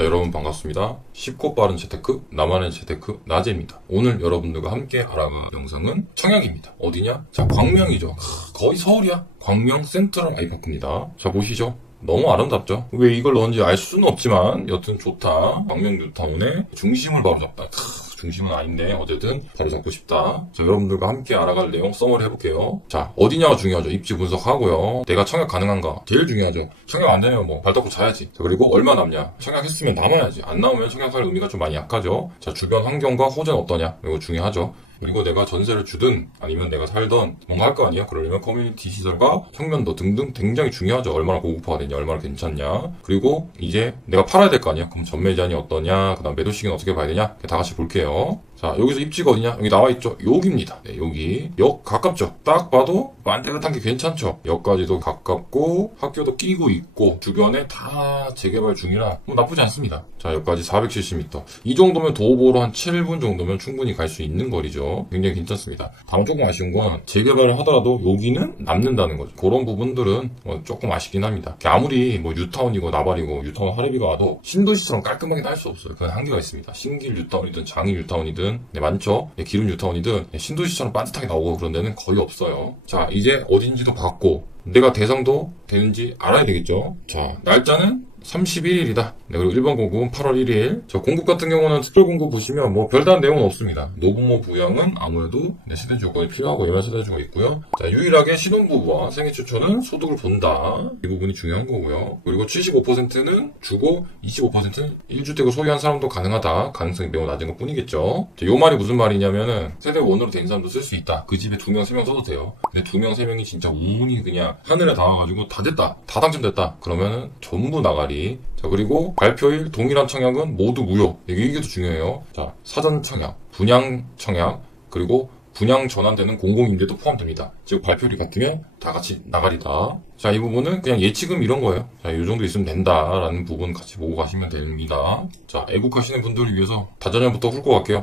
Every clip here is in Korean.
자, 여러분 반갑습니다. 쉽고 빠른 재테크, 나만의 재테크 나재입니다. 오늘 여러분들과 함께 알아볼 영상은 청약입니다. 어디냐? 자, 광명이죠. 거의 서울이야. 광명 센트럴 아이파크입니다. 자, 보시죠. 너무 아름답죠? 왜 이걸 넣은지 알 수는 없지만 여튼 좋다. 광명 뉴타운의 중심을 바로 잡다. 중심은 아닌데 어쨌든 바로 잡고 싶다. 자, 여러분들과 함께 알아갈 내용 써머리 해볼게요. 자, 어디냐가 중요하죠. 입지 분석하고요. 내가 청약 가능한가? 제일 중요하죠. 청약 안 되면 뭐 발 닦고 자야지. 자, 그리고 얼마 남냐? 청약했으면 남아야지. 안 나오면 청약할 의미가 좀 많이 약하죠. 자, 주변 환경과 호재는 어떠냐? 이거 중요하죠. 그리고 내가 전세를 주든 아니면 내가 살던 뭔가 할 거 아니에요? 그러려면 커뮤니티 시설과 평면도 등등 굉장히 중요하죠. 얼마나 고급화가 되냐, 얼마나 괜찮냐. 그리고 이제 내가 팔아야 될 거 아니야? 그럼 전매 제한이 어떠냐, 그 다음 매도 시기는 어떻게 봐야 되냐? 다 같이 볼게요. 자, 여기서 입지가 어디냐? 여기 나와있죠? 여기입니다. 네, 여기. 역 가깝죠? 딱 봐도 만대긋한 게 괜찮죠? 역까지도 가깝고 학교도 끼고 있고 주변에 다 재개발 중이라 뭐 나쁘지 않습니다. 자, 여기까지 470m. 이 정도면 도보로 한 7분 정도면 충분히 갈 수 있는 거리죠. 굉장히 괜찮습니다. 다만 조금 아쉬운 건 재개발을 하더라도 여기는 남는다는 거죠. 그런 부분들은 조금 아쉽긴 합니다. 아무리 뭐 뉴타운이고 나발이고 뉴타운 하레비가 와도 신도시처럼 깔끔하게 할 수 없어요. 그건 한계가 있습니다. 신길 뉴타운이든 장일 뉴타운이든 네, 많죠. 네, 기름 뉴타운이든 네, 신도시처럼 반듯하게 나오고 그런 데는 거의 없어요. 자, 이제 어딘지도 봤고 내가 대상도 되는지 알아야 되겠죠. 자, 날짜는 31일이다. 네, 그리고 일반 공급은 8월 1일. 저 공급 같은 경우는 특별 공급 보시면 뭐 별다른 내용은 없습니다. 노부모 부양은 아무래도 네, 세대 조건이 필요하고 예외 세대 조건이 있고요. 자, 유일하게 신혼부부와 생애 최초는 소득을 본다. 이 부분이 중요한 거고요. 그리고 75%는 주고 25%는 1주택을 소유한 사람도 가능하다. 가능성이 매우 낮은 것 뿐이겠죠. 자, 요 말이 무슨 말이냐면은 세대 원으로 된 사람도 쓸 수 있다. 그 집에 2명, 3명 써도 돼요. 근데 2명, 3명이 진짜 운이 그냥 하늘에 닿아가지고 다 됐다. 다 당첨됐다. 그러면은 전부 나가리. 자, 그리고 발표일 동일한 청약은 모두 무효. 이게 더 중요해요. 자, 사전 청약, 분양 청약, 그리고 분양 전환되는 공공임대도 포함됩니다. 즉 발표일이 같으면 다 같이 나가리다. 자, 이 부분은 그냥 예치금 이런 거예요. 자, 이 정도 있으면 된다라는 부분 같이 보고 가시면 됩니다. 자, 애국하시는 분들을 위해서 다전야부터 훑고 갈게요.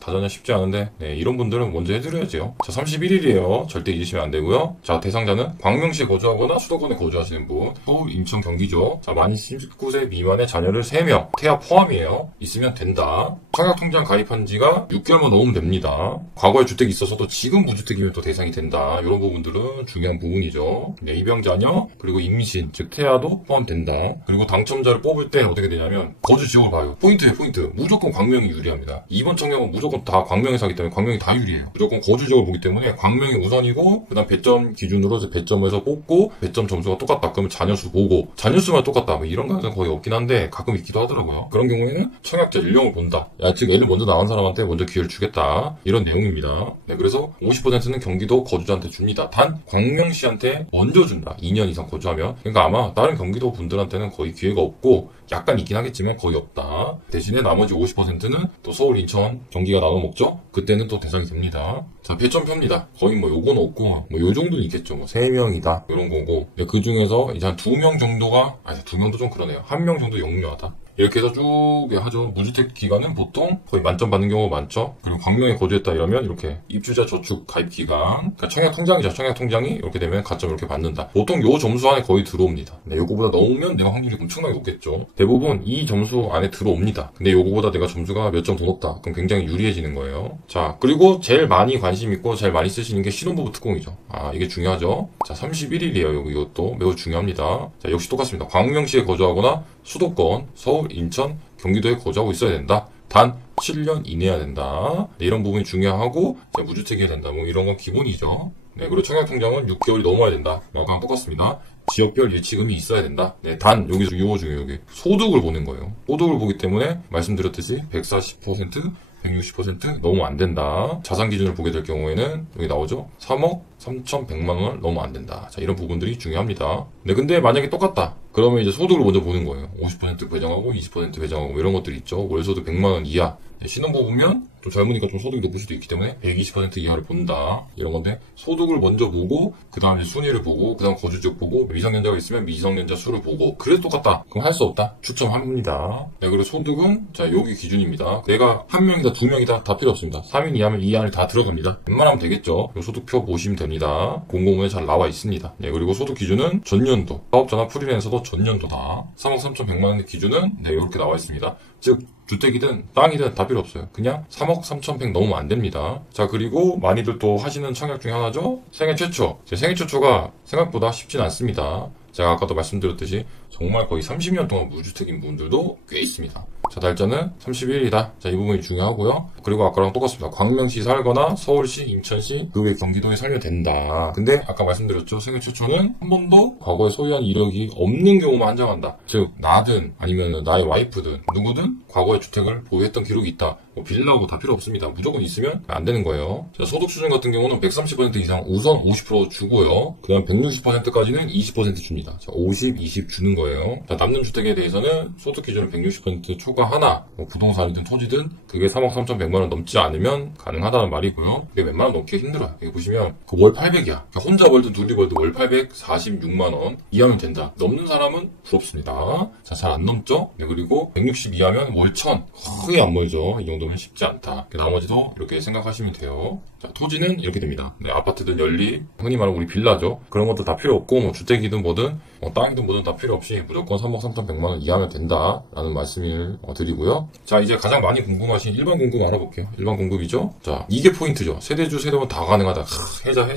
다전야 쉽지 않은데 네, 이런 분들은 먼저 해드려야죠. 자, 31일이에요. 절대 잊으시면 안 되고요. 자, 대상자는 광명시에 거주하거나 수도권에 거주하시는 분, 서울, 인천, 경기죠. 자, 만 19세 미만의 자녀를 3명, 태아 포함이에요. 있으면 된다. 청약통장 가입한 지가 6개월만 넘으면 됩니다. 과거에 주택이 있어서도 지금 무주택이면 또 대상이 된다. 이런 부분들은 중요한 부분이죠. 네, 입양자녀, 그리고 임신, 즉 태아도 포함된다. 그리고 당첨자를 뽑을 때 어떻게 되냐면 거주 지역을 봐요. 포인트예요, 포인트. 무조건 광명이 유리합니다. 이번 청약은 무조건 다 광명에서 하기 때문에 광명이 다 유리해요. 무조건 거주 지역을 보기 때문에 광명이 우선이고 그다음 배점 기준으로 배점에서 뽑고 배점 점수가 똑같다. 그러면 자녀수 보고 자녀수만 똑같다. 뭐 이런 거는 거의 없긴 한데 가끔 있기도 하더라고요. 그런 경우에는 청약자 연령을 본다. 야, 즉 애를 먼저 낳은 사람한테 먼저 기회를 주겠다. 이런 내용입니다. 네, 그래서 50%는 경기도 거주자한테 줍니다. 단 광명시한테 먼저 준다. 2년 이상 거주하면. 그러니까 아마 다른 경기도 분들한테는 거의 기회가 없고 약간 있긴 하겠지만 거의 없다. 대신에 나머지 50%는 또 서울, 인천, 경기가 나눠 먹죠? 그때는 또 대상이 됩니다. 자, 배점표입니다. 거의 뭐 요건 없고 뭐 요 정도는 있겠죠. 뭐 3명이다. 이런 거고. 네, 그 중에서 이제 한 2명 정도가, 아니 2명도 좀 그러네요. 1명 정도 영유하다. 이렇게 해서 쭉 하죠. 무주택 기간은 보통 거의 만점 받는 경우가 많죠. 그리고 광명에 거주했다 이러면 이렇게 입주자 저축 가입 기간, 그러니까 청약 통장이죠. 청약 통장이 이렇게 되면 가점 이렇게 받는다. 보통 요 점수 안에 거의 들어옵니다. 네, 요거보다 넘으면 내가 확률이 엄청나게 높겠죠. 대부분 이 점수 안에 들어옵니다. 근데 요거보다 내가 점수가 몇 점 더 높다. 그럼 굉장히 유리해지는 거예요. 자, 그리고 제일 많이 관심 있고 제일 많이 쓰시는 게 신혼부부 특공이죠. 아, 이게 중요하죠. 자, 31일이에요. 이것도 매우 중요합니다. 자, 역시 똑같습니다. 광명시에 거주하거나 수도권, 서울, 인천, 경기도에 거주하고 있어야 된다. 단 7년 이내야 된다. 네, 이런 부분이 중요하고 무주택이어야 된다. 뭐 이런 건 기본이죠. 네, 그리고 청약통장은 6개월이 넘어야 된다. 아까랑 똑같습니다. 지역별 예치금이 있어야 된다. 네, 단 여기서 중요해요. 여기 소득을 보는 거예요. 소득을 보기 때문에 말씀드렸듯이 140%, 160% 너무 안 된다. 자산 기준을 보게 될 경우에는 여기 나오죠. 3억 3,100만 원을 너무 안 된다. 자, 이런 부분들이 중요합니다. 네, 근데 만약에 똑같다. 그러면 이제 소득을 먼저 보는 거예요. 50% 배정하고 20% 배정하고 이런 것들이 있죠. 월소득 100만 원 이하. 네, 신혼부부면 좀 젊으니까 좀 소득이 높을 수도 있기 때문에 120% 이하를 본다. 이런 건데, 소득을 먼저 보고, 그 다음에 순위를 보고, 그 다음 거주지역 보고, 미성년자가 있으면 미성년자 수를 보고, 그래도 똑같다. 그럼 할 수 없다. 추첨합니다. 네, 그리고 소득은, 자, 여기 기준입니다. 내가 한 명이다, 두 명이다, 다 필요 없습니다. 3인 이하면 이 안에 다 들어갑니다. 웬만하면 되겠죠. 소득표 보시면 됩니다. 공고문에 잘 나와 있습니다. 네, 그리고 소득 기준은 전년도. 사업자나 프리랜서도 전년도다. 3억 3,100만 원의 기준은, 네, 이렇게 나와 있습니다. 즉, 주택이든 땅이든 다 필요 없어요. 그냥 3억 3,100 넘으면 안 됩니다. 자, 그리고 많이들 또 하시는 청약 중에 하나죠. 생애 최초. 제 생애 최초가 생각보다 쉽진 않습니다. 제가 아까도 말씀드렸듯이 정말 거의 30년 동안 무주택인 분들도 꽤 있습니다. 자, 날짜는 31일이다. 자, 이 부분이 중요하고요. 그리고 아까랑 똑같습니다. 광명시 살거나 서울시, 인천시, 그 외 경기도에 살면 된다. 근데 아까 말씀드렸죠. 생애 최초는 한 번도 과거에 소유한 이력이 없는 경우만 한정한다. 즉, 나든 아니면 나의 와이프든 누구든 과거에 주택을 보유했던 기록이 있다. 뭐 빌라고 다 필요 없습니다. 무조건 있으면 안 되는 거예요. 자, 소득 수준 같은 경우는 130% 이상 우선 50% 주고요. 그 다음 160%까지는 20% 줍니다. 자, 50, 20 주는 거예요. 자, 남는 주택에 대해서는 소득 기준을 160% 초과하나, 뭐 부동산이든 토지든 그게 3억 3,100만 원 넘지 않으면 가능하다는 말이고요. 이게 웬만하면 넘기 힘들어요. 여기 보시면 그 월 800이야. 그러니까 혼자 벌든 둘이 벌든 월 846만 원 이하면 된다. 넘는 사람은 부럽습니다. 자, 잘 안 넘죠? 네, 그리고 160 이하면 월 1000. 크게 안 멀죠. 이 정도면 쉽지 않다. 나머지도 이렇게 생각하시면 돼요. 자, 토지는 이렇게 됩니다. 네, 아파트든 연립, 흔히 말하는 우리 빌라죠. 그런 것도 다 필요 없고, 뭐 주택이든 뭐든, 땅이든 뭐든 다 필요 없이 무조건 3억 3,100만 원 이하면 된다라는 말씀을 드리고요. 자, 이제 가장 많이 궁금하신 일반 공급 알아볼게요. 일반 공급이죠. 자, 이게 포인트죠. 세대주, 세대원 다 가능하다. 해자.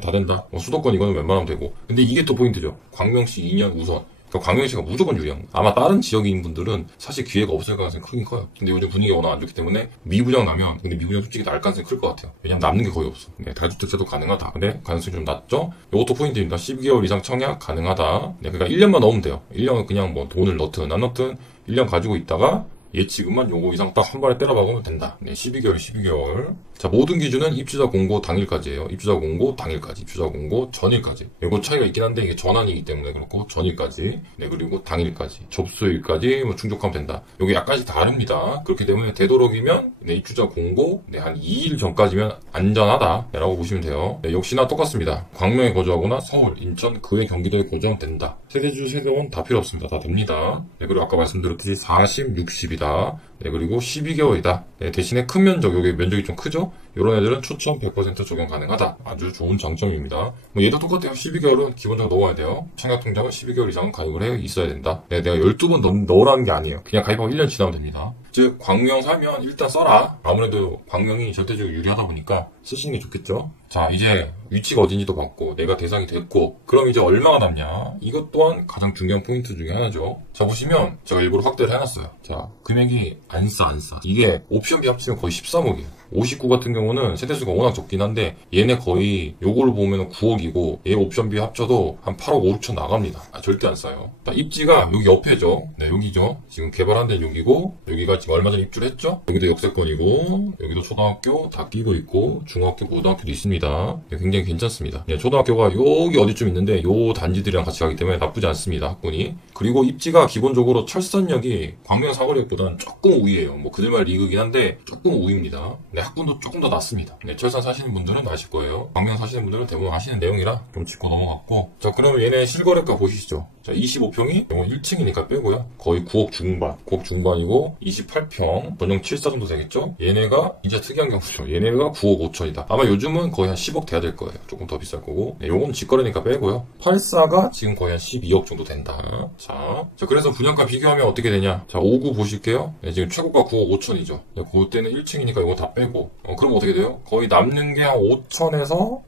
다 된다. 수도권 이거는 웬만하면 되고. 근데 이게 또 포인트죠. 광명시 2년 우선. 광명시가 무조건 유리한 거예요. 아마 다른 지역인 분들은 사실 기회가 없을 가능성이 크긴 커요. 근데 요즘 분위기가 워낙 안 좋기 때문에 미분양 나면, 근데 미분양 솔직히 날 가능성이 클 것 같아요. 왜냐면 남는 게 거의 없어. 네, 다주택자도 가능하다. 근데 가능성이 좀 낮죠? 요것도 포인트입니다. 12개월 이상 청약 가능하다. 네, 그러니까 1년만 넣으면 돼요. 1년은 그냥 뭐 돈을 넣든 안 넣든 1년 가지고 있다가 예치금만 요거 이상 딱 한 번에 때려 박으면 된다. 네, 12개월. 자, 모든 기준은 입주자 공고 당일까지예요. 입주자 공고 당일까지, 입주자 공고 전일까지. 이거 차이가 있긴 한데 이게 전환이기 때문에 그렇고 전일까지. 네, 그리고 당일까지. 접수일까지 뭐 충족하면 된다. 요게 약간씩 다릅니다. 그렇기 때문에 되도록이면 네, 입주자 공고 한 2일 전까지면 안전하다라고 보시면 돼요. 네, 역시나 똑같습니다. 광명에 거주하거나 서울, 인천, 그 외 경기도에 거주하면 된다. 세대주, 세대원 다 필요 없습니다. 다 됩니다. 네, 그리고 아까 말씀드렸듯이 40, 60이다. 네, 그리고 12개월이다. 네, 대신에 큰 면적, 여기 면적이 좀 크죠? 이런 애들은 추첨 100% 적용 가능하다. 아주 좋은 장점입니다. 뭐 얘도 똑같아요. 12개월은 기본적으로 넣어야 돼요. 청약통장은 12개월 이상은 가입을 해 있어야 된다. 네, 내가 12번 넣으라는 게 아니에요. 그냥 가입하고 1년 지나면 됩니다. 즉, 광명 살면 일단 써라. 아무래도 광명이 절대적으로 유리하다 보니까 쓰시는 게 좋겠죠? 자, 이제 위치가 어딘지도 봤고 내가 대상이 됐고 그럼 이제 얼마가 남냐? 이것 또한 가장 중요한 포인트 중에 하나죠. 자, 보시면 제가 일부러 확대를 해놨어요. 자, 금액이 안 싸. 이게 옵션비 합치면 거의 13억이에요. 59 같은 경우는 세대수가 워낙 적긴 한데 얘네 거의 요거를 보면 9억이고 얘 옵션비 합쳐도 한 8억 5, 6천 나갑니다. 절대 안 싸요. 자, 입지가 여기 옆에죠. 네, 여기죠. 지금 개발한 데는 여기고 여기가 지금 얼마 전에 입주를 했죠. 여기도 역세권이고 여기도 초등학교 다 끼고 있고 중학교, 고등학교도 있습니다. 네, 굉장히 괜찮습니다. 네, 초등학교가 여기 어디쯤 있는데 요 단지들이랑 같이 가기 때문에 나쁘지 않습니다. 학군이. 그리고 입지가 기본적으로 철산역이 광명 사거리역보다는 조금 우위에요. 뭐 그들만 리그긴 한데 조금 우위입니다. 네, 학군도 조금 더 낫습니다. 네, 철산 사시는 분들은 아실 거예요. 광명 사시는 분들은 대부분 아시는 내용이라 좀 짚고 넘어갔고. 자, 그러면 얘네 실거래가 보시죠. 자, 25평이 1층이니까 빼고요. 거의 9억 중반. 9억 중반이고 28평 전용 74 정도 되겠죠? 얘네가 이제 특이한 경우죠. 얘네가 9억 5천이다. 아마 요즘은 거의 한 10억 돼야 될 거예요. 조금 더 비쌀 거고. 네, 요건 직거래니까 빼고요. 84가 지금 거의 한 12억 정도 된다. 자, 그래서 분양가 비교하면 어떻게 되냐? 자, 59 보실게요. 네, 지금 최고가 9억 5천이죠. 네, 그때는 1층이니까 이거 다 빼고. 그럼 어떻게 돼요? 거의 남는 게 한 5천에서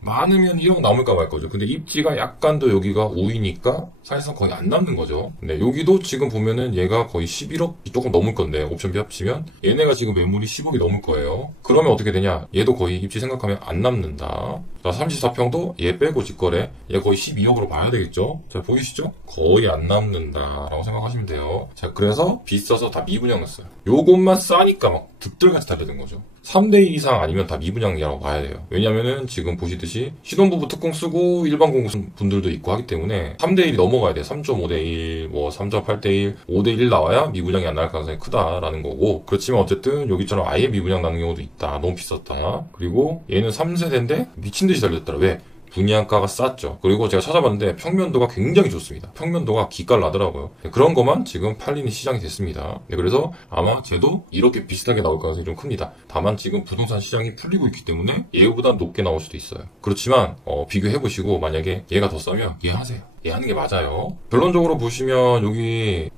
많으면 1억 남을까 말 거죠. 근데 입지가 약간 더 여기가 우위니까 사실상 거의 안 남는 거죠. 네, 여기도 지금 보면은 얘가 거의 11억 조금 넘을 건데 옵션비 합치면 얘네가 지금 매물이 10억이 넘을 거예요. 그러면 어떻게 되냐? 얘도 거의 입지 생각하면 안 남는다. 자, 34평도 얘 빼고 직거래. 얘 거의 12억으로 봐야 되겠죠? 자, 보이시죠? 거의 안 남는다라고 생각하시면 돼요. 자, 그래서 비싸서 다 미분양 났어요. 요것만 싸니까 막 득들같이 달려든 거죠. 3대2 이상 아니면 다 미분양이라고 봐야 돼요. 왜냐면은 지금 보시듯이 신혼부부 특공 쓰고 일반 공급 분들도 있고 하기 때문에 3대1이 넘어가야 돼. 3.5대1, 뭐 3.8대1, 5대1 나와야 미분양이 안 날 가능성이 크다라는 거고. 그렇지만 어쨌든 여기처럼 아예 미분양 나는 경우도 있다. 너무 비쌌다. 그리고 얘는 3세대인데 미친 듯이 달렸더라. 왜? 분양가가 쌌죠. 그리고 제가 찾아봤는데 평면도가 굉장히 좋습니다. 평면도가 기깔 나더라고요. 그런 것만 지금 팔리는 시장이 됐습니다. 그래서 아마 쟤도 이렇게 비슷하게 나올 가능성이 좀 큽니다. 다만 지금 부동산 시장이 풀리고 있기 때문에 얘보다 높게 나올 수도 있어요. 그렇지만 비교해보시고 만약에 얘가 더 싸면 얘 하세요. 얘 하는 게 맞아요. 결론적으로 보시면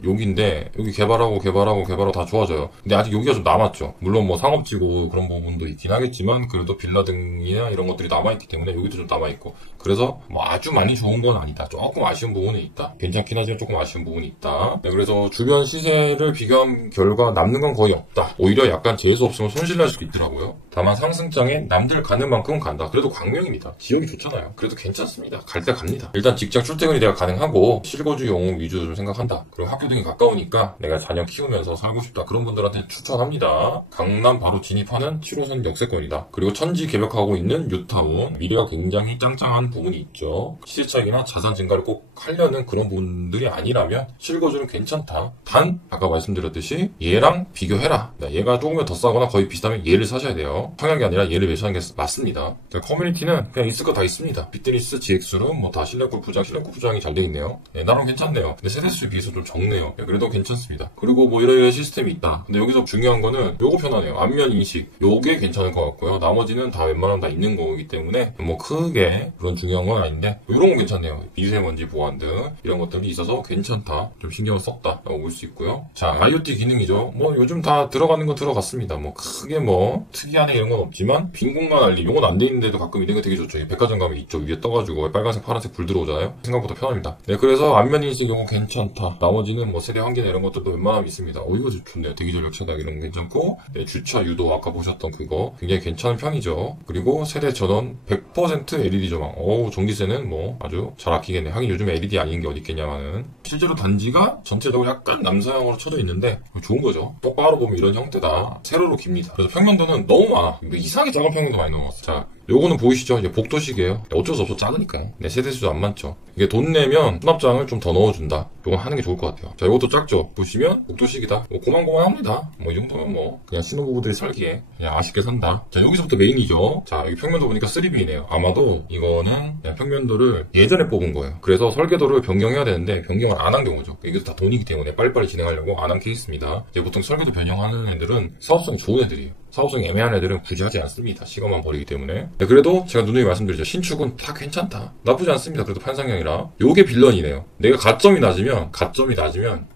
여기인데 여기 개발하고 다 좋아져요. 근데 아직 여기가 좀 남았죠. 물론 뭐 상업지고 그런 부분도 있긴 하겠지만 그래도 빌라 등이나 이런 것들이 남아있기 때문에 여기도 좀 남아있고 그래서 뭐 아주 많이 좋은 건 아니다. 조금 아쉬운 부분이 있다. 괜찮긴 하지만 조금 아쉬운 부분이 있다. 그래서 주변 시세를 비교한 결과 남는 건 거의 없다. 오히려 약간 재수 없으면 손실날 수도 있더라고요. 다만 상승장에 남들 가는 만큼은 간다. 그래도 광명입니다. 지역이 좋잖아요. 그래도 괜찮습니다. 갈 때 갑니다. 일단 직장 출퇴근이 내가 가능하고 실거주용 위주로 좀 생각한다. 그리고 학교 등이 가까우니까 내가 자녀 키우면서 살고 싶다. 그런 분들한테 추천합니다. 강남 바로 진입하는 7호선 역세권이다. 그리고 천지 개벽하고 있는 뉴타운. 미래가 굉장히 짱짱한 부분이 있죠. 시세 차익이나 자산 증가를 꼭 하려는 그런 분들이 아니라면 실거주는 괜찮다. 단 아까 말씀드렸듯이 얘랑 비교해라. 얘가 조금은 더 싸거나 거의 비슷하면 얘를 사셔야 돼요. 청약이 아니라 얘를 매수하는 게 맞습니다. 커뮤니티는 그냥 있을 거 다 있습니다. 비트니스, GX룸 뭐 다 실내 골프장이 잘 돼 있네요. 나름 괜찮네요. 근데 세대수에 비해서 좀 적네요. 그래도 괜찮습니다. 그리고 뭐 이런 시스템이 있다. 근데 여기서 중요한 거는 요거 편하네요. 안면 인식. 요게 괜찮을 것 같고요. 나머지는 다 웬만하면 다 있는 거기 때문에 뭐 크게 그런 중요한 건 아닌데 요런 건 괜찮네요. 미세먼지 보안 등 이런 것들이 있어서 괜찮다. 좀 신경을 썼다 라고 볼 수 있고요. 자, IoT 기능이죠. 뭐 요즘 다 들어가는 거 들어갔습니다. 뭐 크게 뭐 특이하네 이런 건 없지만 빈 공간 알림 요건 안 돼 있는데도 가끔 있는 거 되게 좋죠. 백화점 가면 이쪽 위에 떠가지고 빨간색 파란색 불 들어오잖아요. 생각보다 편합니다. 그래서 안면 인식 요건 괜찮다. 나머지는 뭐 세대 환기나 이런 것들도 웬만하면 있습니다. 이거 좋네요. 대기 전력 차단 이런 거 괜찮고 주차 유도 아까 보셨던 그거 굉장히 괜찮은 편이죠. 그리고 세대 전원 100% LED 조망. 전기세는 뭐 아주 잘 아끼겠네. 하긴 요즘에 LED 아닌 게 어디 있겠냐마는. 실제로 단지가 전체적으로 약간 남서향으로 쳐져 있는데 좋은 거죠. 똑바로 보면 이런 형태다. 세로로 깁니다. 그래서 평면도는 너무 많아. 이상하게 작은 평면도 많이 넘었어. 자, 요거는 보이시죠? 이제 복도식이에요. 어쩔 수 없어 작으니까요. 세대수도 안 많죠. 이게 돈 내면 수납장을 좀 더 넣어준다. 요건 하는 게 좋을 것 같아요. 자, 이것도 작죠? 보시면 복도식이다. 뭐 고만고만합니다. 뭐 이 정도면 뭐 그냥 신혼부부들이 살기에 그냥 아쉽게 산다. 자, 여기서부터 메인이죠. 자, 여기 평면도 보니까 3B네요. 아마도 이거는 그냥 평면도를 예전에 뽑은 거예요. 그래서 설계도를 변경해야 되는데 변경을 안 한 경우죠. 이게 다 돈이기 때문에 빨리빨리 진행하려고 안 한 케이스입니다. 이제 보통 설계도 변경하는 애들은 사업성이 좋은 애들이에요. 사업성이 애매한 애들은 굳이 하지 않습니다. 시간만 버리기 때문에. 그래도 제가 누누이 말씀드리죠. 신축은 다 괜찮다. 나쁘지 않습니다. 그래도 판상형이라. 요게 빌런이네요. 내가 가점이 낮으면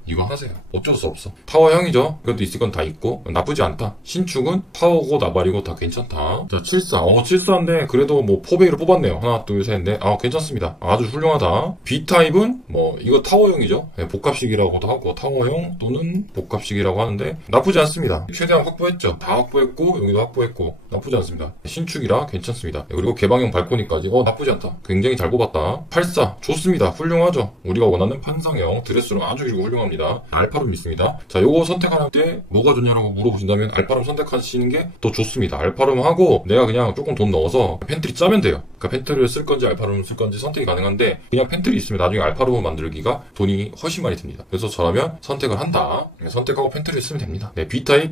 이거 하세요. 어쩔 수 없어. 타워형이죠. 그래도 있을 건 다 있고 나쁘지 않다. 신축은 타워고 나발이고 다 괜찮다. 자, 74. 74인데 그래도 뭐 포베이를 뽑았네요. 하나, 둘, 셋, 넷. 괜찮습니다. 아주 훌륭하다. B타입은 뭐 이거 타워형이죠. 복합식이라고도 하고 타워형 또는 복합식이라고 하는데 나쁘지 않습니다. 최대한 확보했죠. 다 확보했고 여기도 확보했고 나쁘지 않습니다. 신축이라 괜찮습니다. 그리고 개방형 발코니까지 나쁘지 않다. 굉장히 잘 뽑았다. 84 좋습니다. 훌륭하죠. 우리가 원하는 판상형 드레스룸 아주 길고 훌륭합니다. 알파룸 있습니다. 자, 요거 선택할 때 뭐가 좋냐라고 물어보신다면 알파룸 선택하시는 게 더 좋습니다. 알파룸하고 내가 그냥 조금 돈 넣어서 팬트리 짜면 돼요. 그러니까 팬트리를 쓸 건지 알파룸을 쓸 건지 선택이 가능한데 그냥 팬트리 있으면 나중에 알파룸을 만들기가 돈이 훨씬 많이 듭니다. 그래서 저라면 선택을 한다. 선택하고 팬트리를 쓰면 됩니다.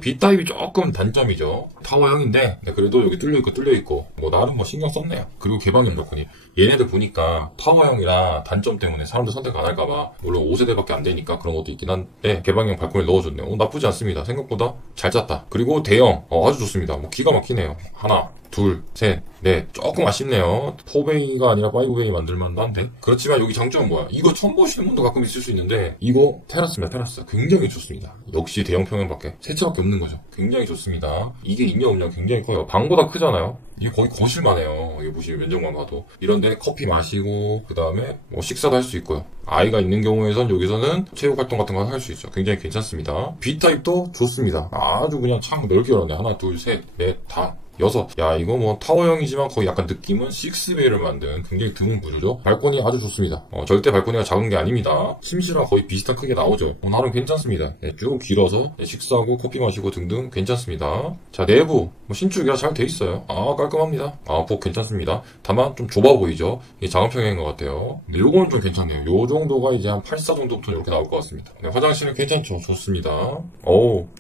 B타입이 조금 단점이죠. 타워형인데 그래도 여기 뚫려있고 뭐 나름 뭐 신경 썼네요. 그리고 개방형 조건이 얘네들 보니까 타워형이라 단점 때문에 사람들 선택 안 할까봐 물론 5세대밖에 안 되니까 그런 것도 있긴 한데 개방형 발코니를 넣어줬네요. 나쁘지 않습니다. 생각보다 잘 짰다. 그리고 대형 아주 좋습니다. 뭐 기가 막히네요. 하나 둘, 셋, 넷. 조금 아쉽네요. 4베이가 아니라 5베이 만들만도 한데. 그렇지만 여기 장점은 뭐야? 이거 처음 보시는 분도 가끔 있을 수 있는데 이거 테라스입니다. 테라스. 굉장히 좋습니다. 역시 대형 평형밖에 세채밖에 없는 거죠. 굉장히 좋습니다. 이게 있냐 없냐 굉장히 커요. 방보다 크잖아요. 이게 거의 거실만 해요. 이게 보시면 면적만 봐도. 이런데 커피 마시고 그 다음에 뭐 식사도 할 수 있고요. 아이가 있는 경우에선 여기서는 체육활동 같은 거 할 수 있죠. 굉장히 괜찮습니다. B타입도 좋습니다. 아주 그냥 창 넓게 열었네. 하나, 둘, 셋, 넷, 다. 6. 야, 이거 뭐 타워형이지만 거의 약간 느낌은 6베이를 만든 굉장히 드문 부류죠. 발코니 아주 좋습니다. 절대 발코니가 작은 게 아닙니다. 침실랑 거의 비슷한 크게 나오죠. 나름 괜찮습니다. 네, 쭉 길어서 식사하고 커피 마시고 등등 괜찮습니다. 자, 내부 뭐 신축이라 잘 돼 있어요. 깔끔합니다. 복 괜찮습니다. 다만 좀 좁아 보이죠. 이게 작업형인 것 같아요. 근데 요거는 좀 괜찮네요. 요 정도가 이제 한 84 정도부터 이렇게 나올 것 같습니다. 네, 화장실은 괜찮죠. 좋습니다.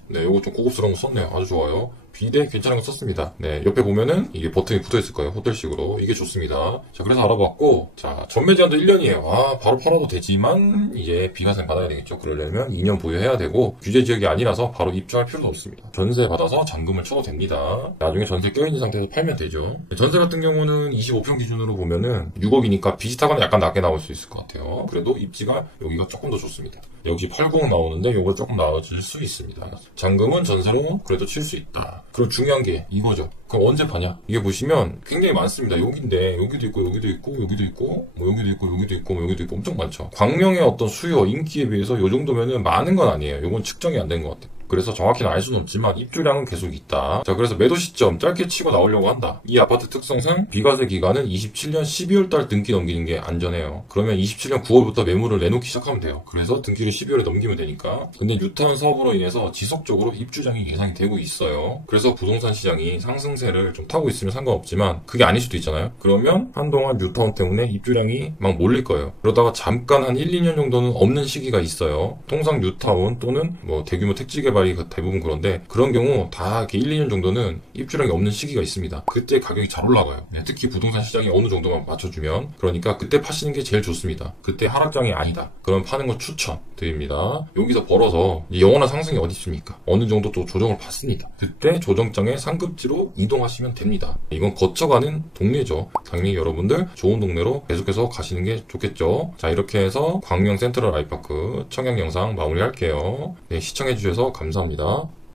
네, 요거 좀 고급스러운 거 썼네요. 아주 좋아요. 비대 괜찮은 거 썼습니다. 네, 옆에 보면은 이게 버튼이 붙어 있을 거예요. 호텔식으로. 이게 좋습니다. 자, 그래서 알아봤고, 자, 전매 제한도 1년이에요. 바로 팔아도 되지만, 이제 비과세 받아야 되겠죠. 그러려면 2년 보유해야 되고, 규제 지역이 아니라서 바로 입주할 필요도 없습니다. 전세 받아서 잔금을 쳐도 됩니다. 나중에 전세 껴있는 상태에서 팔면 되죠. 전세 같은 경우는 25평 기준으로 보면은 6억이니까 비슷하거나 약간 낮게 나올 수 있을 것 같아요. 그래도 입지가 여기가 조금 더 좋습니다. 여기 80 나오는데 요걸 조금 나아질 수 있습니다. 잔금은 전세로 그래도 칠 수 있다. 그리고 중요한 게 이거죠. 그럼 언제 파냐? 이게 보시면 굉장히 많습니다. 여기인데 여기도 있고 여기도 있고 여기도 있고 뭐 여기도 있고 여기도 있고 뭐 여기도 있고 엄청 많죠. 광명의 어떤 수요, 인기에 비해서 이 정도면은 많은 건 아니에요. 이건 측정이 안 된 것 같아요. 그래서 정확히는 알 수는 없지만 입주량은 계속 있다. 자, 그래서 매도 시점 짧게 치고 나오려고 한다. 이 아파트 특성상 비과세 기간은 27년 12월달 등기 넘기는 게 안전해요. 그러면 27년 9월부터 매물을 내놓기 시작하면 돼요. 그래서 등기를 12월에 넘기면 되니까. 근데 뉴타운 사업으로 인해서 지속적으로 입주량이 예상이 되고 있어요. 그래서 부동산 시장이 상승세를 좀 타고 있으면 상관없지만 그게 아닐 수도 있잖아요. 그러면 한동안 뉴타운 때문에 입주량이 막 몰릴 거예요. 그러다가 잠깐 한 1, 2년 정도는 없는 시기가 있어요. 통상 뉴타운 또는 뭐 대규모 택지 개발이 대부분 그런데 그런 경우 다 이렇게 1, 2년 정도는 입주량이 없는 시기가 있습니다. 그때 가격이 잘 올라가요. 특히 부동산 시장이 어느 정도만 맞춰주면. 그러니까 그때 파시는 게 제일 좋습니다. 그때 하락장이 아니다. 그럼 파는 거 추천드립니다. 여기서 벌어서 영원한 상승이 어디 있습니까? 어느 정도 또 조정을 받습니다. 그때 조정장의 상급지로 이동하시면 됩니다. 이건 거쳐가는 동네죠. 당연히 여러분들 좋은 동네로 계속해서 가시는 게 좋겠죠. 자, 이렇게 해서 광명 센트럴 아이파크 청약 영상 마무리할게요. 네, 시청해주셔서 감사합니다.